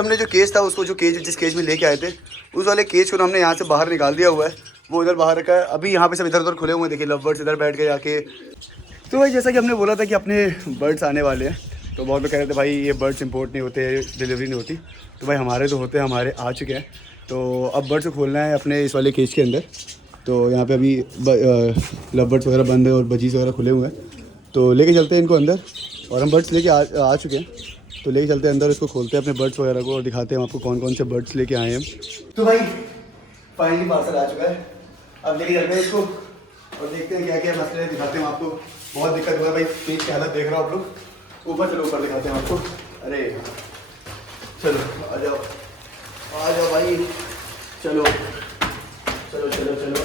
हमने जो केज था उसको, जो केज जिस केज में लेके आए थे उस वाले केज को हमने यहाँ से बाहर निकाल दिया हुआ है, वो उधर बाहर रखा है। अभी यहाँ पे सब इधर उधर खुले हुए हैं, देखिए लव बर्ड्स इधर बैठ के जाके। तो भाई जैसा कि हमने बोला था कि अपने बर्ड्स आने वाले हैं, तो बहुत लोग कह रहे थे भाई ये बर्ड्स इंपोर्ट नहीं होते, डिलीवरी नहीं होती। तो भाई हमारे तो होते हैं, हमारे आ चुके हैं। तो अब बर्ड्स को खोलना है अपने इस वाले केज के अंदर। तो यहाँ पे अभी लव बर्ड्स वगैरह बंद है और बजीज वगैरह खुले हुए हैं, तो लेके चलते हैं इनको अंदर। और हम बर्ड्स लेके आ चुके हैं, तो लेके चलते हैं अंदर, इसको खोलते हैं अपने बर्ड्स वगैरह को और दिखाते हैं आपको कौन कौन से बर्ड्स लेके आए हैं। तो भाई फाइनली पार्सल आ चुका है, अब लेके चलते हैं इसको और देखते हैं क्या क्या मसले हैं, दिखाते हैं आपको। बहुत दिक्कत हुआ है भाई, पेज की हालत देख रहे हो आप लोग। ऊपर चलो, ऊपर दिखाते हैं आपको। अरे चलो आ जाओ भाई, चलो चलो चलो चलो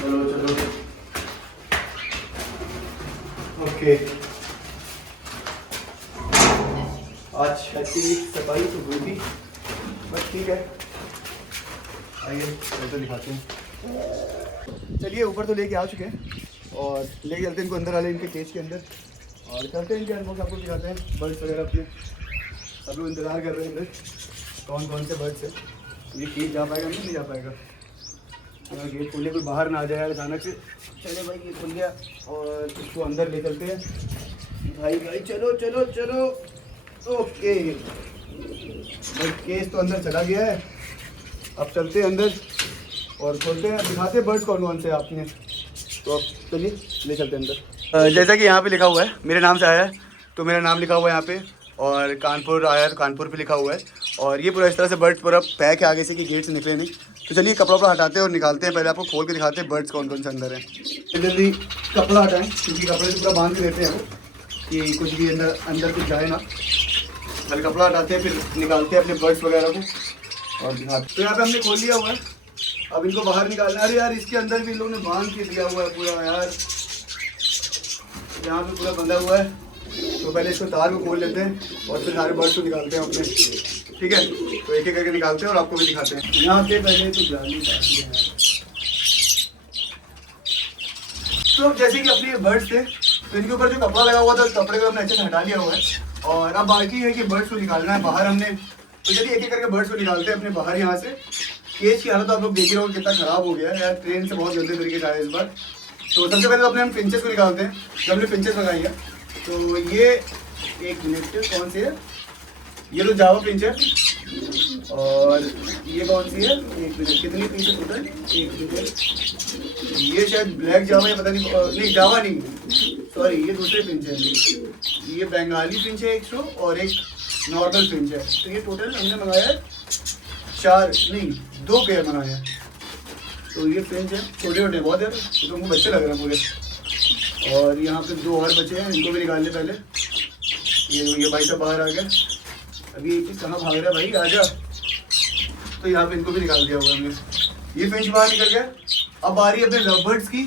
चलो चलो। ओके, आज अच्छी सफाई तो हुई थी, बस ठीक है। आइए चलते दिखाते हैं। चलिए ऊपर तो लेके आ चुके हैं और लेके चलते हैं इनको अंदर वाले इनके केज के अंदर और करते हैं इनके अनुभव आपको दिखाते हैं। बर्ड्स वगैरह अपने सब लोग इंतज़ार कर रहे हैं इधर, कौन कौन से बर्ड्स हैं। ये केज जा पाएगा नहीं जा पाएगा, गेट खोले कोई बाहर ना आ जाए अचानक से। चले भाई ये खुल गया और इसको अंदर ले चलते हैं। भाई चलो चलो चलो। ओके भाई केस तो अंदर चला गया है, अब चलते हैं अंदर और खोलते हैं, दिखाते हैं बर्ड्स कौन कौन से आपने। तो अब चलिए ले चलते हैं अंदर। जैसा कि यहाँ पे लिखा हुआ है मेरे नाम से आया है, तो मेरा नाम लिखा हुआ है यहाँ पे, और कानपुर आया है तो कानपुर पे लिखा हुआ है। और ये पूरा इस तरह से बर्ड्स पूरा पैक है आगे से कि गेट से निकले नहीं। तो चलिए कपड़ा वपड़ा हटाते हैं और निकालते हैं, पहले आपको खोल के दिखाते हैं बर्ड्स कौन कौन से अंदर हैं। जल्दी कपड़ा हटाएं क्योंकि कपड़े से पूरा बांध के देते हैं वो कि कुछ भी अंदर कुछ जाए ना। पहले कपड़ा हटाते हैं, फिर निकालते हैं अपने बर्ड्स वगैरह को और दिखाते। तो यहाँ पे हमने खोल लिया हुआ है, अब इनको बाहर निकालना है। अरे यार इसके अंदर भी लोगों ने बांध के दिया हुआ है पूरा यार, यहाँ पे पूरा बंधा हुआ है। तो पहले इसको तार को खोल लेते हैं और फिर सारे बर्ड्स को निकालते हैं अपने, ठीक है। तो एक एक करके निकालते हैं और आपको भी दिखाते हैं। यहाँ पे पहले तो जाली डाली है। तो जैसे कि अपने बर्ड्स थे तो इनके ऊपर जो कपड़ा लगा हुआ था उस कपड़े को हमने अच्छे से हटा लिया हुआ है और अब बाकी है कि बर्ड्स को निकालना है बाहर हमने। तो चलिए एक एक करके बर्ड्स को निकालते हैं अपने बाहर। यहाँ से केज की हालत आप लोग देख रहे हो कितना खराब हो गया है यार, ट्रेन से बहुत गंदे तरीके से आया इस बार। तो सबसे पहले तो अपने हम फिंचेस को निकालते हैं, जब हमने फिंचेस लगाई है। तो ये एक मिनट कौन सी है, ये तो जावा फिंच है और ये कौन सी है, एक मिनट कितनी फिंच है टोटल, एक मिनट। ये शायद ब्लैक जावा है, पता नहीं जावा नहीं, सॉरी ये दूसरे फिंच है। ये बंगाली फिंच है 100 और एक नॉर्मल फिंच है। तो ये टोटल हमने मंगाया है 2 पेयर मंगाए हैं। तो ये फिंच है, छोटे छोटे बहुत है, तो मुझे बच्चे लग रहे हैं पूरे। और यहाँ पे 2 और बचे हैं, इनको भी निकाल ले पहले। ये भाई साहब बाहर आ गया, अभी ये कहाँ भाग रहा है भाई, आजा। तो यहाँ पे इनको भी निकाल दिया हुआ हमने। ये फिंच बाहर निकल गया। अब आ रही है अपने लव बर्ड्स की।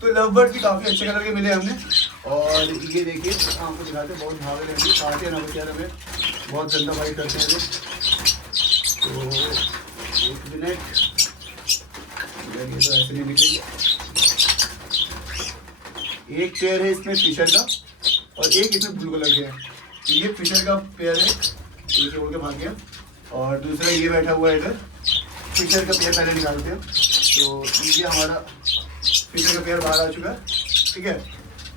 तो लव बर्ड्स भी काफ़ी अच्छे कलर के मिले हमने। और ये देखिए आपको दिखाते, बहुत भाग रहे हैं, खाते हैं ना बेचारे हमें, बहुत गंदा फाइट करते हैं। तो एक मिनट, तो ऐसे नहीं निकलेगी। एक पेयर है इसमें फिशर का और एक इसमें ब्लू कलर के है। तो ये फिशर का पेयर है, एक उड़ के भाग गया। और दूसरा ये बैठा हुआ है इधर, फिशर का पेयर पहले निकालते हैं। तो ये हमारा फिशर का पेयर बाहर आ चुका है, ठीक है।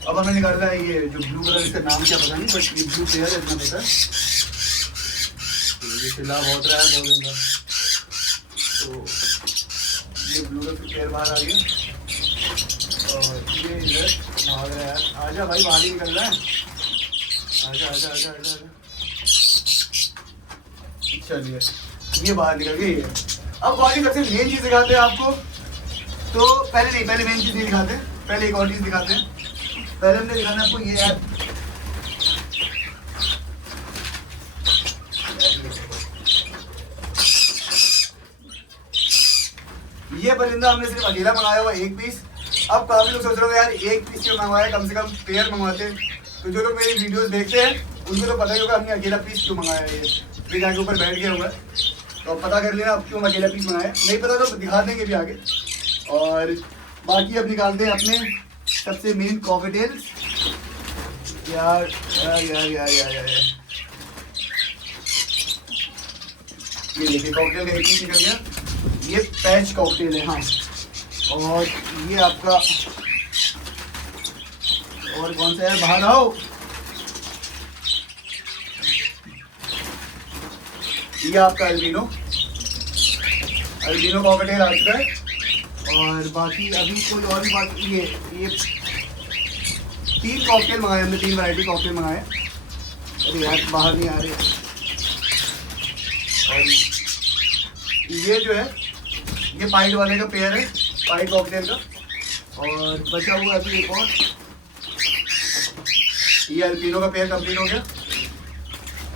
अब हमें निकालना है ये जो ब्लू कलर, इसका नाम क्या पता नहीं, बट ये ब्लू पेयर है, इतना पता है। तो ये चिल्ला बहुत रहा है बहुत गंदा। तो ये ब्लू का पेयर बाहर आ गया और ये इधर भाग रहा है। आजा भाई, बाहर ही निकल रहा है, आजा आजा आजा आजा आजा। चलिए ये बाहर निकल गई है। अब बाकी सबसे मेन चीज़ दिखाते हैं आपको। तो पहले मेन चीज़ नहीं दिखाते, पहले एक और चीज़ दिखाते हैं। पहले हमने दिखाना आपको ये ऐप। ये परिंदा हमने सिर्फ अकेला मंगाया हुआ 1 पीस। अब काफी लोग सोच रहे हो यार 1 पीस क्यों मंगवाया, कम से कम पेयर मंगवाते। तो जो लोग मेरी वीडियोस देखते हैं उनको तो पता ही होगा हमने अकेला पीस क्यों मंगाया है। ये जाके ऊपर बैठ गया हुआ है, तो पता कर लेना अब क्यों अकेला पीस मंगाया। नहीं पता तो दिखा देंगे भी आगे। और बाकी अब निकालते हैं अपने सबसे मेन कॉकटेल्स। यार यार यार यार यार यार ये देखिए कॉकटेल का एक पीस निकल गया, ये पैच कॉकटेल है। हाँ, और ये आपका और कौन सा है, बाहर आओ, ये आपका अल्बिनो कॉकटेल आ चुका है। और बाकी अभी कोई और भी बाकी ये 3 कॉकटेल मंगाए हमने, 3 वैरायटी कॉकटेल मंगाए। अरे यार बाहर नहीं आ रहे। और ये जो है ये पाइट वाले का पेयर है, पाइट कॉकटेल का। और बचा हुआ अभी एक और, ये अल्पिनो का पेयर कंप्लीट हो गया।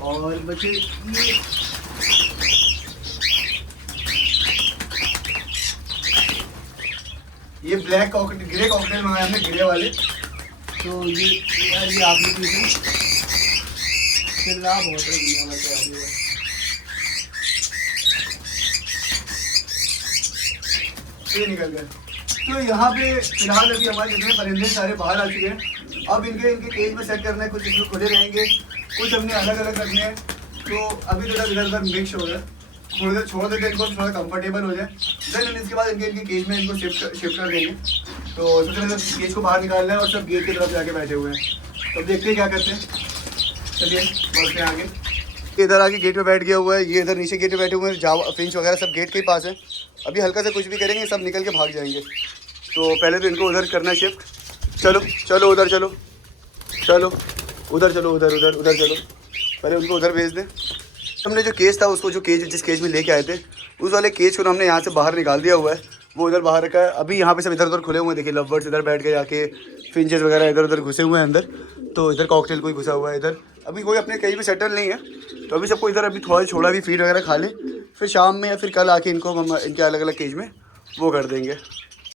और बचे ये ब्लैक कॉकटेल, ग्रे कॉकटेल मंगाए हमने, ग्रे वाले। तो ये यार ये आपने पीछे चिल्ला बहुत है दुनिया में तो यार, ये निकल गया। तो यहाँ पे फिलहाल अभी हमारे जितने परिंदे सारे बाहर आ चुके हैं। अब इनके केज में सेट करना है, कुछ इसमें खुले रहेंगे, कुछ हमने अलग अलग रखने हैं। तो अभी थोड़ा इधर उधर मिक्स हो रहा है, थोड़ी देर छोड़ देते हैं इनको, थोड़ा कंफर्टेबल हो जाए। देन हम इसके बाद इनके केज में इनको शिफ्ट कर देंगे। तो सबसे पहले केज को बाहर निकालना है और सब गेट की तरफ जाके बैठे हुए हैं। तो देखते हैं क्या करते हैं, चलिए बढ़ते हैं आगे। इधर आगे गेट पे बैठ गया हुआ है, ये इधर नीचे गेट पे बैठे हुए हैं, जावा फिंच वगैरह सब गेट के ही पास है। अभी हल्का से कुछ भी करेंगे सब निकल के भाग जाएंगे। तो पहले तो इनको उधर करना है शिफ्ट। चलो चलो उधर चलो, चलो उधर चलो, उधर उधर उधर चलो, पहले उनको उधर भेज दें। हमने जो केज था उसको, जो केज जिस केज में लेके आए थे उस वाले केज को हमने यहाँ से बाहर निकाल दिया हुआ है, वो उधर बाहर रखा है। अभी यहाँ पे सब इधर उधर खुले हुए हैं, देखिए लवबर्ड्स इधर बैठ के जाके, फिंचेस वगैरह इधर उधर घुसे हुए हैं अंदर। तो इधर कॉकटेल कोई घुसा हुआ है इधर। अभी कोई अपने केज में सेटल नहीं है, तो अभी सबको इधर अभी थोड़ा छोड़ा भी फीड वगैरह खा लें, फिर शाम में या फिर कल आके इनको हम इनके अलग अलग केज में वो कर देंगे।